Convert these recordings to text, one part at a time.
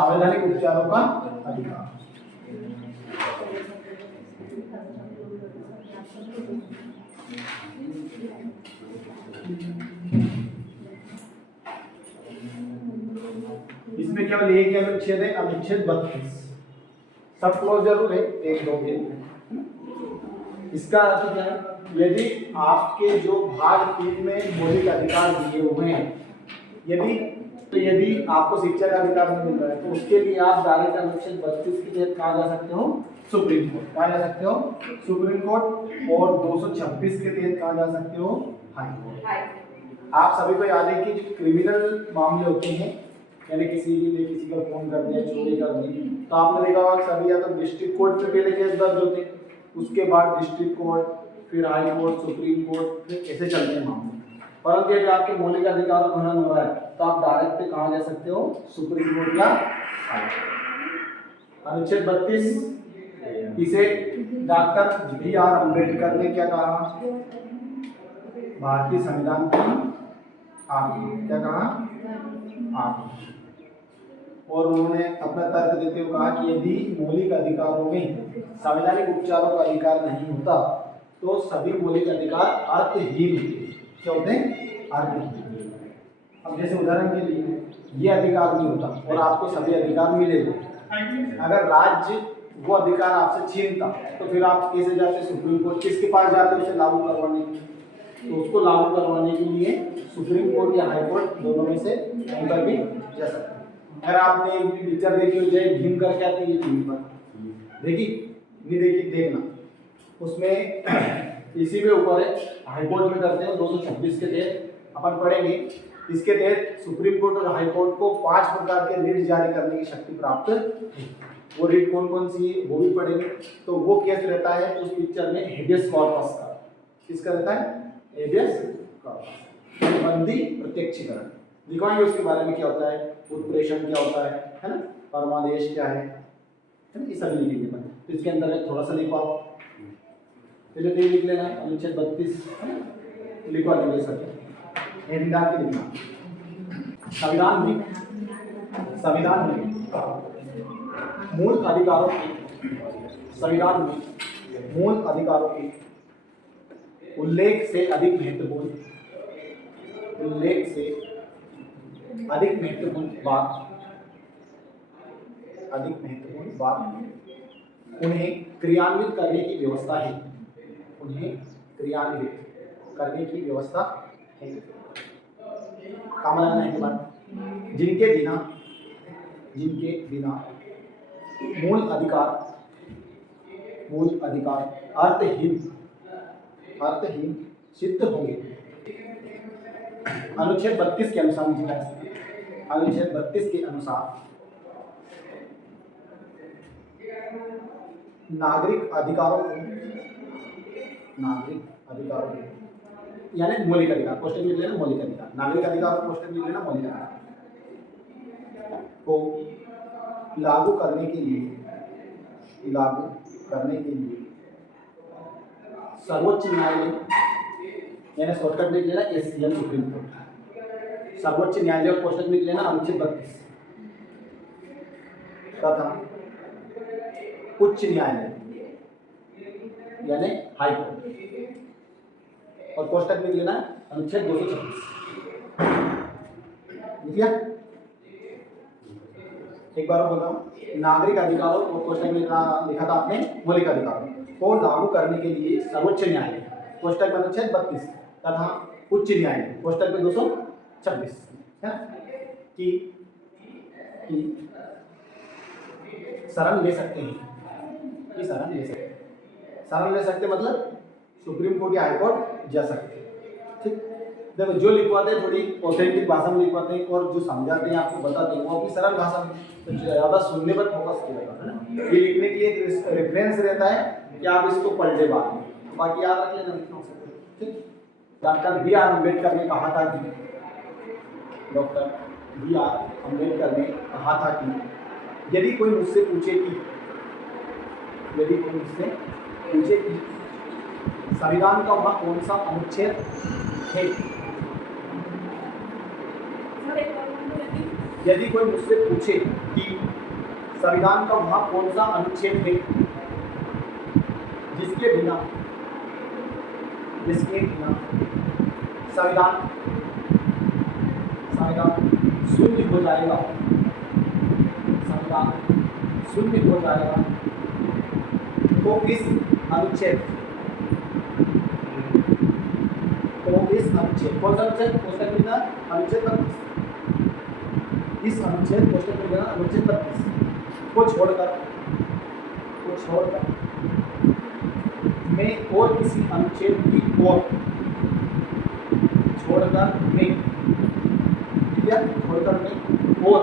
सावैधानिक उपचारों का अधिकार। इसमें केवल एक ही अनुच्छेद है, अनुच्छेद 32। सब क्लोज जरूर है, 1 2 3। इसका अर्थ क्या है? यदि आपके जो भाग 3 में मौलिक अधिकार दिए हुए हैं, यदि आपको शिक्षा का अधिकार नहीं मिल रहा है तो उसके लिए आप डायरेक्ट अनुच्छेद 32 के तहत कहा जा सकते हो सुप्रीम कोर्ट, कहा जा सकते हो सुप्रीम कोर्ट, और 226 के तहत कहा जा सकते हो हाई कोर्ट। आप सभी को याद है कि जो क्रिमिनल मामले होते हैं, यानी किसी ने का फोन कर दिया, चोरी कर दी, तो आपने देखा होगा सभी या तो डिस्ट्रिक्ट कोर्ट में पहले केस दर्ज होते हैं, उसके बाद डिस्ट्रिक्ट कोर्ट, फिर हाई कोर्ट, सुप्रीम कोर्ट, फिर ऐसे चलते हैं मामले। परंतु यदि आपके मौलिक अधिकारों का हनन हो रहा है तो आप डायरेक्ट कहाँ जा सकते हो? सुप्रीम कोर्ट या हाई कोर्ट। अनुच्छेद 32 इसे डॉक्टर B.R. अम्बेडकर ने क्या कहा? भारतीय संविधान की आत्मा, क्या कहा? आत्मा। और उन्होंने अपना तर्क देते हुए कहा कि यदि मौलिक अधिकारों में संवैधानिक उपचारों का अधिकार नहीं होता तो सभी मौलिक अधिकार अर्थहीन होते। क्या होते हैं? अर्थहीन। अब जैसे उदाहरण के लिए ये अधिकार नहीं होता और आपको सभी अधिकार मिलेंगे, अगर राज्य वो अधिकार आपसे छीनता तो फिर आप कैसे जाते? Supreme court. किसके पास जाते उसे लागू करवाने के लिए? तो उसको लागू करवाने के लिए सुप्रीम कोर्ट या हाई कोर्ट दोनों में से कहीं पर भी जा सकते हैं। अगर आपने एक पिक्चर देखी हो, जय भीम करके आती है टीवी पर, देखी नहीं देखी? देखना, उसमें इसी के ऊपर है, हाई कोर्ट में करते हैं 226 के तहत अपन पढ़ेंगे। इसके तहत सुप्रीम कोर्ट और हाई कोर्ट को 5 प्रकार के रिट जारी करने की शक्ति प्राप्त है। वो रिट कौन कौन सी है वो भी पढ़ेंगे। तो वो केस रहता है उस पिक्चर में हेबियस कॉर्पस का। किसका रहता है? हेबियस कॉर्पस, प्रतिबंधी प्रत्यक्षीकरण। दिखाएंगे उसके बारे में क्या होता है, उत्प्रेषण क्या होता है ना, परमादेश क्या है ना, ये सब लिखेंगे। तो इसके अंदर थोड़ा सा लिखो आप, पहले तो ये लिख लेना अनुच्छेद 32 लिखवा देंगे सब, हेडिंग के लिखना। संविधान में मूल अधिकारों के, संविधान में मूल अधिकारों के उल्लेख से अधिक महत्वपूर्ण बात उन्हें क्रियान्वित करने की व्यवस्था है। काम लगाना है के बाद, जिनके बिना मूल अधिकार अर्थहीन सिद्ध होंगे। अनुच्छेद 32 के अनुसार अनुच्छेद 32 के अनुसार नागरिक अधिकारों को यानी मौलिक अधिकार, क्वेश्चन लिख लेना मौलिक अधिकार, नागरिक अधिकार और क्वेश्चन लिख लेना मौलिक अधिकार को लागू करने के लिए सर्वोच्च न्यायालय, यानी शॉर्टकट लिख लेना SCM सुप्रीम कोर्ट, सर्वोच्च न्यायालय और क्वेश्चन लिख लेना अनुच्छेद 32 तथा उच्च न्यायालय यानी हाई कोर्ट, और कोष्टक में लेना अनुच्छेद 226। लिखिए एक बार बोल रहा हूँ, नागरिक अधिकारों और कोष्टक में लिखा था आपने मौलिक अधिकारों को लागू करने के लिए सर्वोच्च न्यायालय, कोष्टक में अनुच्छेद 32 तथा उच्च न्यायालय, कोष्टक में 226 है कि शरण ले सकते हैं, कि शरण ले सकते मतलब सुप्रीम कोर्ट या हाई कोर्ट जा सकते हैं। ठीक, देखो जो लिखवाते हैं थोड़ी ऑथेंटिक भाषा में लिखवाते हैं और जो समझाते हैं आपको बताते हैं वो अपनी सरल भाषा में, तो ज़्यादा सुनने पर फोकस किया जाता है ना। ये लिखने के लिए एक रेफरेंस रहता है कि आप इसको पढ़ ले बाद में, बाकी याद रख लेना लिखना हो सकता है। ठीक, डॉक्टर B.R. अम्बेडकर ने कहा था कि यदि कोई मुझसे पूछे कि संविधान का वह कौन सा अनुच्छेद है, यदि कोई मुझसे पूछे कि संविधान का वहाँ कौन सा अनुच्छेद है जिसके बिना संविधान शून्य हो जाएगा, संविधान शून्य हो जाएगा। तो इस अनुच्छेद कौन सा अनुच्छेद कोष्टक बिना अनुच्छेद 32, इस अनुच्छेद कोष्टक बिना अनुच्छेद 32 को छोड़कर मैं और किसी अनुच्छेद की ओर छोड़कर मैं और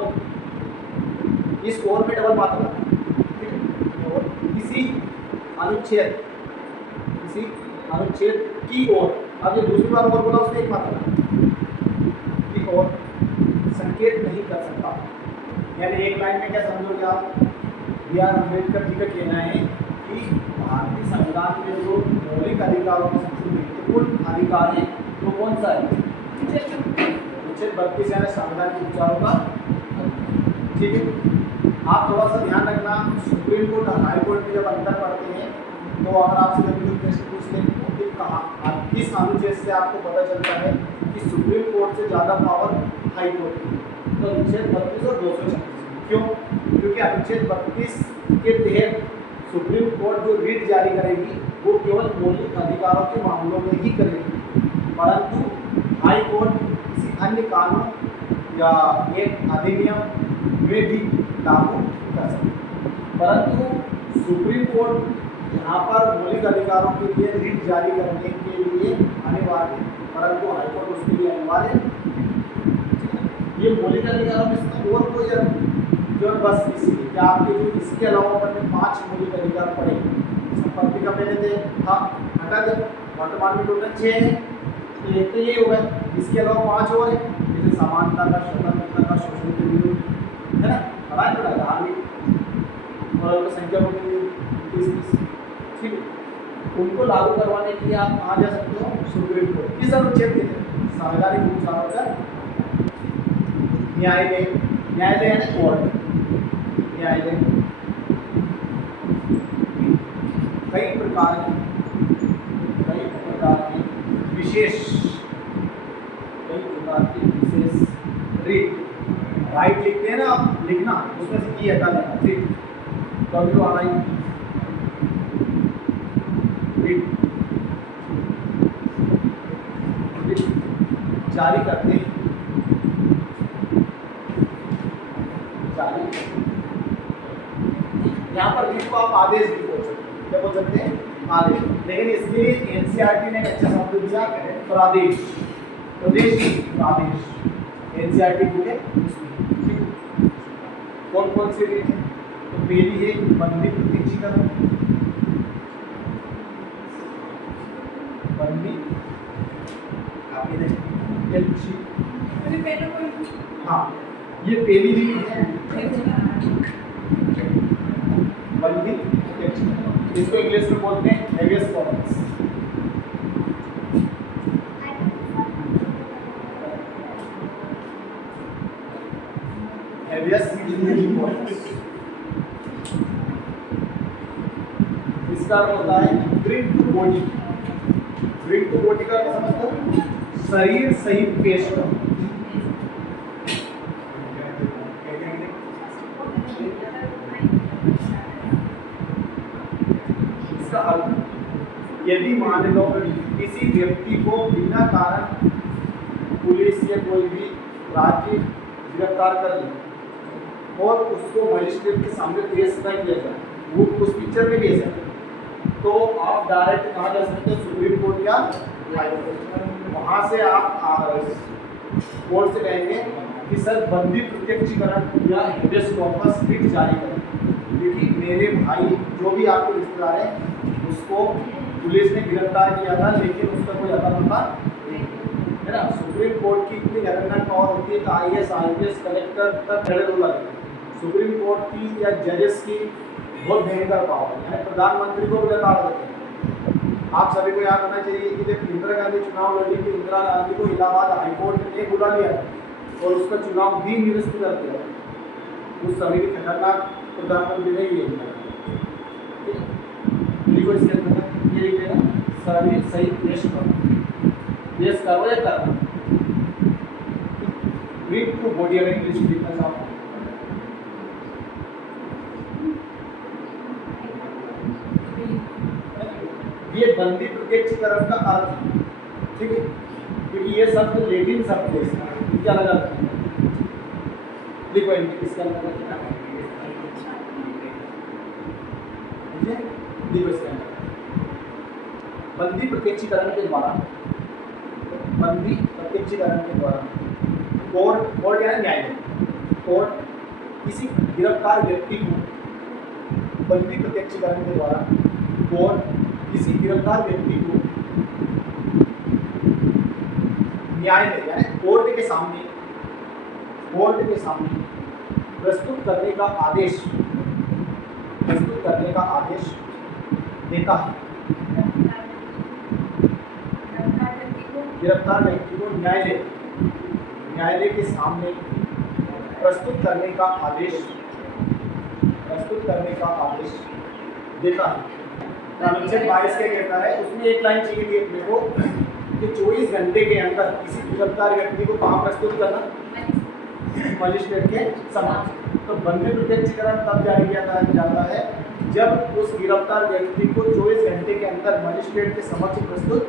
इस ओर में डबल मात्रा, और किसी अनुच्छेद की ओर, अब ये दूसरी बार और बोला उसने एक मात्रा की ओर संकेत नहीं कर सकता। यानी एक लाइन में क्या समझोगे आप, बी आर अम्बेडकर जी का कहना है कि भारतीय संविधान में जो मौलिक अधिकारों में सबसे महत्वपूर्ण अधिकार है तो कौन सा है, अनुच्छेद 32 यानी संवैधानिक उपचारों का। ठीक है, आप थोड़ा सा ध्यान रखना, सुप्रीम कोर्ट और हाई कोर्ट में जब अंतर पढ़ते हैं तो अगर आपसे कभी कोई प्रश्न पूछ ले कि कहाँ किस अनुच्छेद से आपको पता चलता है कि सुप्रीम कोर्ट से ज़्यादा पावर हाई कोर्ट की, तो अनुच्छेद 32 और 236। क्यों? क्योंकि अनुच्छेद 32 के तहत सुप्रीम कोर्ट जो रिट जारी करेगी वो केवल मौलिक अधिकारों के मामलों में ही करेगी, परंतु हाई कोर्ट किसी अन्य कानून या एक अधिनियम में भी लागू कर सकते। परंतु सुप्रीम कोर्ट यहाँ पर मौलिक अधिकारों के लिए रिट जारी करने के लिए अनिवार्य, परंतु हाई कोर्ट उसके लिए अनिवार्य। ये मौलिक अधिकारों में इसका और कोई जो बस इसलिए कि आपके जो इसके अलावा अपने 5 मौलिक अधिकार पड़े, संपत्ति का पहले थे था हटा दे, वर्तमान में टोटल 6 है, तो एक तो ये हो गया, इसके अलावा 5 और है, जैसे समानता का, स्वतंत्रता का, शोषण के विरुद्ध, है ना, हटाए पड़ा धार्मिक और संख्या को 30। ठीक है, उनको लागू करवाने के लिए आप कहाँ जा सकते हो, सुप्रीम कोर्ट। किस अनुच्छेद के तहत, संवैधानिक उपचारों का न्यायालय यानी कोर्ट, न्यायालय कई प्रकार की विशेष रिट, राइट लिखते हैं ना आप, लिखना उसमें से की हटा देना, रिट WRI रिट जारी करते हैं, यहाँ पर रिट को आप आदेश भी बोल सकते हैं, क्या बोल सकते हैं, आदेश। लेकिन इसके लिए एनसीईआरटी ने एक अच्छा शब्द दिया, प्रादेश, प्रदेश प्रादेश, एनसीईआरटी बुक है। कौन कौन से रिट है, तो पहली है बंदी प्रत्यक्षीकरण, बंदी हाँ, ये पहली रिट है बंदी, इसको इंग्लिश में बोलते हैं हेवियस कॉर्पस। हेवियस कॉर्पस इसका अर्थ होता है bring to body, bring to body का मतलब शरीर सहित पेश करो। यदि मान लो किसी व्यक्ति को बिना कारण पुलिस या कोई भी राज्य गिरफ्तार कर ले और उसको मजिस्ट्रेट के सामने पेश न किया जाए, वो उस पिक्चर में पेश है, तो आप डायरेक्ट कहाँ जा सकते हैं, सुप्रीम कोर्ट या हाई कोर्ट। वहाँ से आप कोर्ट से कहेंगे कि सर बंदी प्रत्यक्षीकरण या हेबियस कॉर्पस रिट जारी करें, क्योंकि मेरे भाई जो भी आपके रिश्तेदार हैं उसको पुलिस ने गिरफ्तार किया था लेकिन उसका कोई अता पता नहीं है ना। सुप्रीम कोर्ट की इतनी खतरनाक पावर होती है कि IAS IPS कलेक्टर तक खड़े हो जाते हैं। सुप्रीम कोर्ट की या जजेस की बहुत भयंकर पावर है, प्रधानमंत्री को भी लताड़ देते हैं। आप सभी को याद होना चाहिए कि जब इंदिरा गांधी चुनाव लड़ी थी, इंदिरा गांधी को इलाहाबाद हाईकोर्ट ने बुला लिया और उसका चुनाव भी निरस्त कर दिया। उस समय की खतरनाक प्रधानमंत्री ने ये लिखो इसके अंदर ये लिख लेना सर्विस सही देश करो या करना रीड टू बॉडी अगर इंग्लिश लिखना चाहो ये बंदी प्रत्यक्षीकरण का अर्थ, ठीक है, क्योंकि ये शब्द लेटिन शब्द है, इसका क्या लगा देखो इसका अंदर देखो इसके अंदर बंदी प्रत्यक्षीकरण के द्वारा, बंदी प्रत्यक्षीकरण के द्वारा कोर्ट या न्यायालय, कोर्ट किसी गिरफ्तार व्यक्ति को बंदी प्रत्यक्षीकरण के द्वारा कोर्ट किसी गिरफ्तार व्यक्ति को न्यायालय यानी कोर्ट के सामने प्रस्तुत करने का आदेश देता है। गिरफ्तार व्यक्ति को न्यायालय के सामने प्रस्तुत करने का आदेश देता है। अनुच्छेद 22 क्या कहता है, उसमें एक लाइन चाहिए थी अपने को कि 24 घंटे के अंदर किसी गिरफ्तार व्यक्ति को कहाँ प्रस्तुत करना, मजिस्ट्रेट के समक्ष। तो बंदी प्रत्यक्षीकरण तब जारी किया जाता है जब उस गिरफ्तार व्यक्ति को 24 घंटे के अंदर मजिस्ट्रेट के समक्ष प्रस्तुत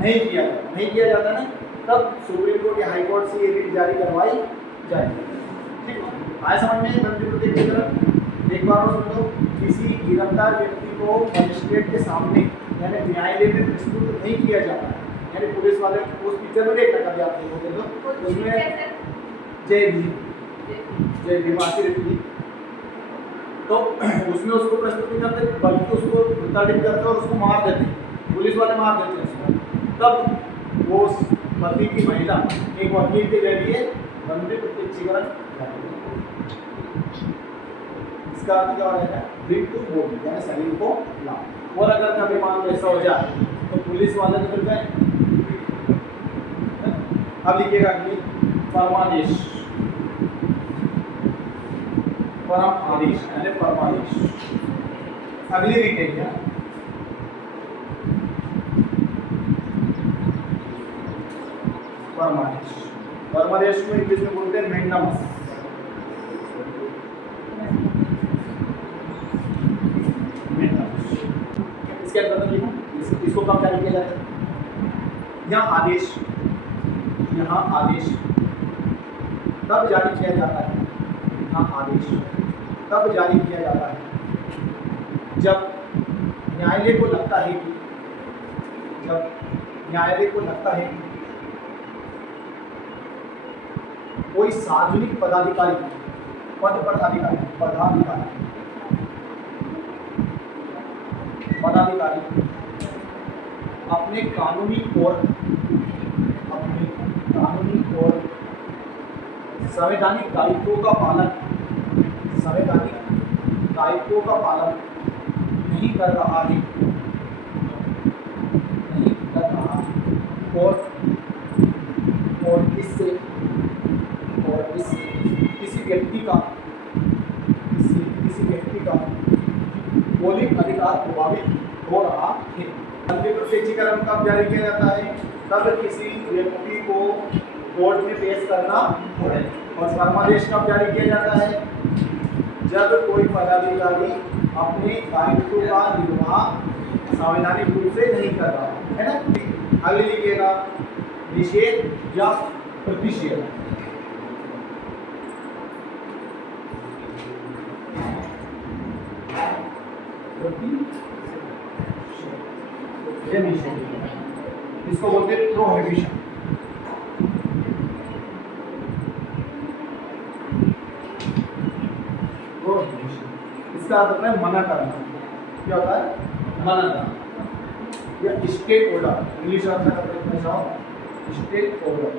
नहीं किया जाता ना, तब सुप्रीम कोर्ट या हाई कोर्ट से ये रीट जारी करवाई जाएगी। ठीक है, आए समझ में बंदी प्रत्यक्षीकरण। एक बार और सुन लो, किसी गिरफ्तार व्यक्ति को मजिस्ट्रेट के सामने यानी न्यायालय में प्रस्तुत नहीं किया जाता है, यानी पुलिस वाले उस पिक्चर में देखना कभी आप देखोगे तो उसमें जय भीम आती रहती, तो उसमें उसको प्रस्तुत नहीं करते बल्कि उसको प्रताड़ित करते और उसको मार देते, पुलिस वाले मार देते हैं। तब वो पति की महिला एक वकील के जरिए बंदी प्रत्यक्षीकरण, इसका अर्थ क्या होता है, ब्रिंग टू बॉडी यानी शरीर को ला। और अगर कभी मान लो ऐसा हो जाए तो पुलिस वाले तो गए। अब लिखिएगा कि परमादेश यानी परमादेश। अगली रीट है क्या, परमादेश को इंग्लिश में बोलते हैं मैंडमस। इसके अंदर इसको कब जारी किया जाता है, यहाँ आदेश तब जारी किया जाता है, तब जारी किया जाता है जब न्यायालय को लगता है कोई सार्वजनिक पदाधिकारी अपने कानूनी और संवैधानिक दायित्वों का पालन नहीं कर रहा है और इससे किसी व्यक्ति का मौलिक अधिकार प्रभावित हो रहा है। बंदी प्रत्यक्षीकरण कब जारी किया जाता है, तब किसी व्यक्ति को कोर्ट में पेश करना है। और परमादेश कब जारी किया जाता है, जब कोई पदाधिकारी अपने दायित्व का निर्वाह संवैधानिक रूप से नहीं कर रहा है ना। आगे लिखिएगा निषेध या प्रतिषेध। इसको बोलते हैं प्रोहिबिशन। इसका अर्थ होता है मना करना। क्या होता है, मना करना या स्टेट ऑर्डर। इंग्लिश अर्थ देखना चाहो, स्टेट ऑर्डर।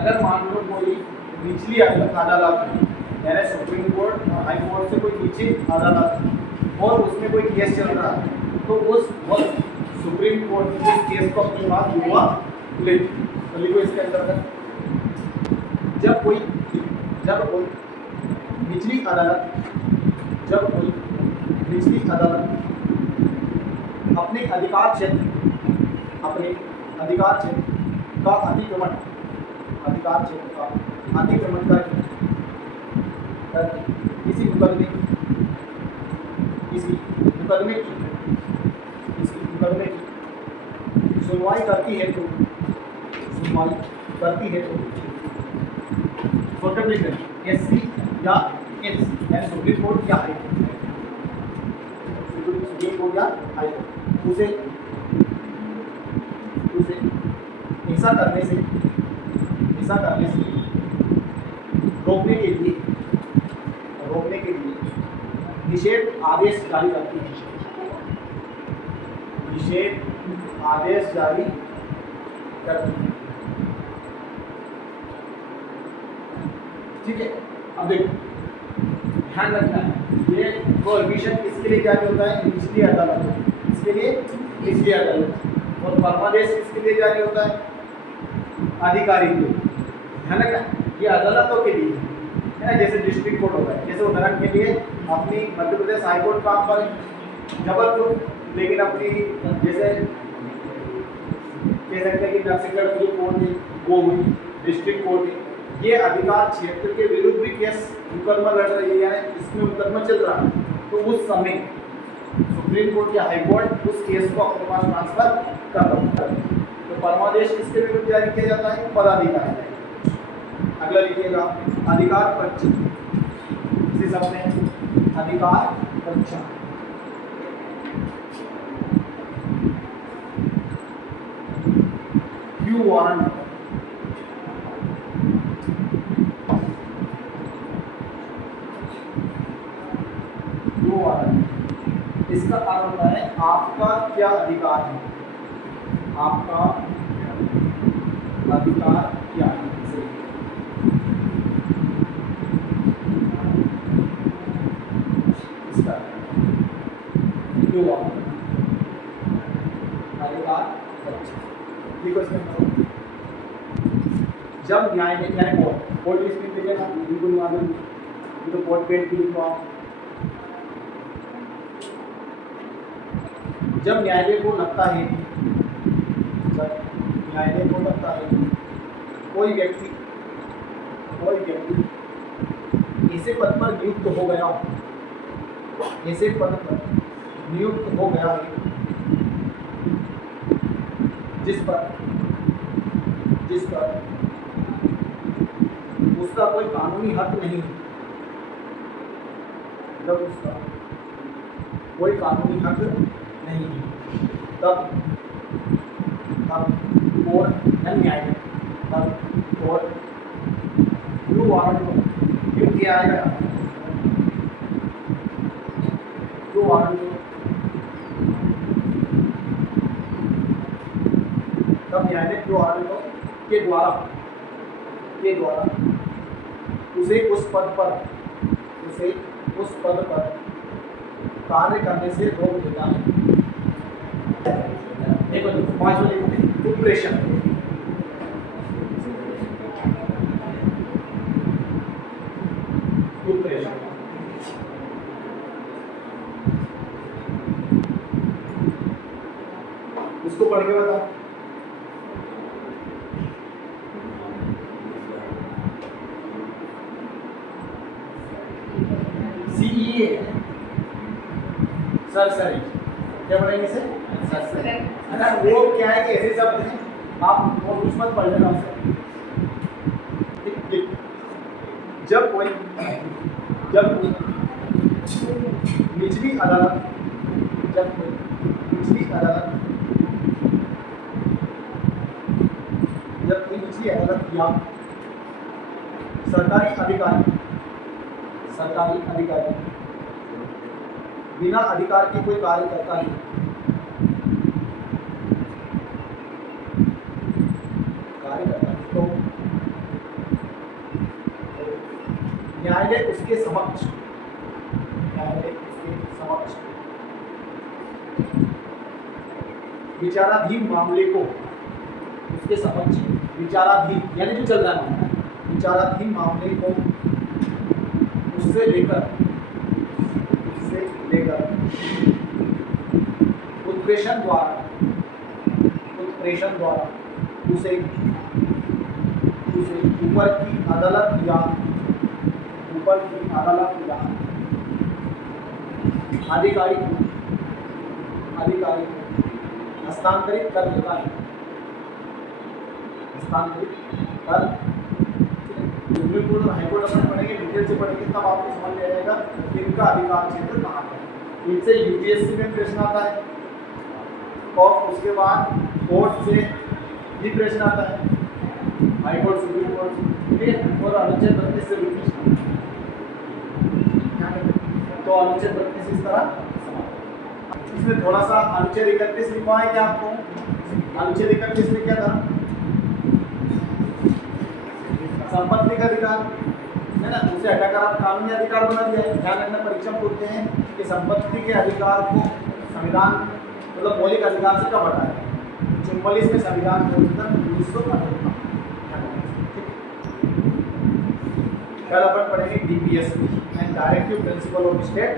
अगर मान लो कोई निचली अदालत यानी सुप्रीम कोर्ट और हाई कोर्ट से कोई नीचे अदालत और उसमें कोई केस चल रहा है, तो उस वक्त सुप्रीम कोर्ट इस केस को अपने पास हुआ ले, तो लिखो इसके अंदर का जब कोई निचली अदालत अपने अधिकार क्षेत्र का अतिक्रमण करके किसी मुकदमे की सुनवाई करती है तो एससी या एससी यानी सुप्रीम कोर्ट या हाई कोर्ट उसे ऐसा करने से रोकने के लिए निषेध आदेश जारी करती है। ठीक है, अब देखो ध्यान रखना है, ये प्रोहिबिशन किसके लिए जारी होता है? निचली अदालत, इसके लिए निचली अदालत, और परमादेश किसके लिए जारी होता है? अधिकारी के लिए। ध्यान रखना, ये अदालतों के लिए है ना, जैसे डिस्ट्रिक्ट कोर्ट होता है, जैसे उदाहरण के लिए अपनी मध्य प्रदेश हाईकोर्ट काम पर जबलपुर, लेकिन अपनी जैसे कह सकते हैं कि नरसिंहगढ़ में जो कोर्ट है वो डिस्ट्रिक्ट कोर्ट है, ये अधिकार क्षेत्र के विरुद्ध भी केस मुकदमा लड़ रही है, यानी इसमें मुकदमा चल रहा है, तो उस समय सुप्रीम कोर्ट या हाई कोर्ट उस केस को अपने पास ट्रांसफर कर सकता है। तो परमादेश किसके विरुद्ध जारी किया जाता है? पदाधिकारी। अगला लिखिएगा अधिकार परीक्षा, इसी शब्द में अधिकार परीक्षा। क्यू वारंट, इसका अर्थ होता है आपका क्या अधिकार है, आपका अधिकार क्या है। इसका क्यों अधिकार देखो इसमें जब न्यायालय कोर्ट इसमें देखेगा बिल्कुल मालूम, तो कोर्ट पेट की लिखवा, जब न्यायालय को लगता है कोई व्यक्ति ऐसे पद पर नियुक्त हो गया है जिस पर उसका कोई कानूनी हक नहीं है, जब उसका कोई कानूनी हक नहीं है, तब कोर्ट न्यायालय कोर्ट क्यों वारंट क्यों किया आएगा, क्यों वारंट तब न्यायालय क्यों वारंट के द्वारा उसे उस पद पर कार्य करने से रोक देता है। डिप्रेशन, उसको पढ़ के बता। CEA सर क्या पढ़ेंगे सर? वो क्या है कि ऐसे शब्द हैं, आप और कुछ मत पढ़ लेना उसे। जब कोई निचली अदालत या सरकारी अधिकारी बिना अधिकार के कोई कार्य करता है, तो न्यायालय उसके समक्ष विचाराधीन मामले को उसके समक्ष विचाराधीन यानी जो चल रहा है मामला, विचाराधीन मामले को उससे लेकर उत्प्रेषण द्वारा उसे ऊपर की अदालत या अधिकारी को हस्तांतरित कर देता है। सुप्रीम कोर्ट और हाईकोर्ट अपन पढ़ेंगे, डिटेल से पढ़ेंगे तब आपको समझ में आएगा इनका अधिकार क्षेत्र कहाँ है। इनसे यूपीएससी में प्रश्न आता है और उसके बाद कोर्ट से भी प्रश्न आता है, हाईकोर्ट सुप्रीम कोर्ट से, ठीक है। और अनुच्छेद 32 से भी प्रश्न आता है। तो अनुच्छेद 32 इस तरह इसमें थोड़ा सा अनुच्छेद 31 लिखा है क्या आपको? अनुच्छेद 31 में क्या था? संपत्ति का अधिकार है ना, उसे हटाकर आप कानूनी अधिकार बना दिया है। ध्यान रखना, परीक्षा में पूछते हैं कि संपत्ति के अधिकार को संविधान मतलब मौलिक अधिकार से कब हटाया? 44 में संविधान संशोधन 1975। कल अपन पढ़ेंगे DPS and directive principle of state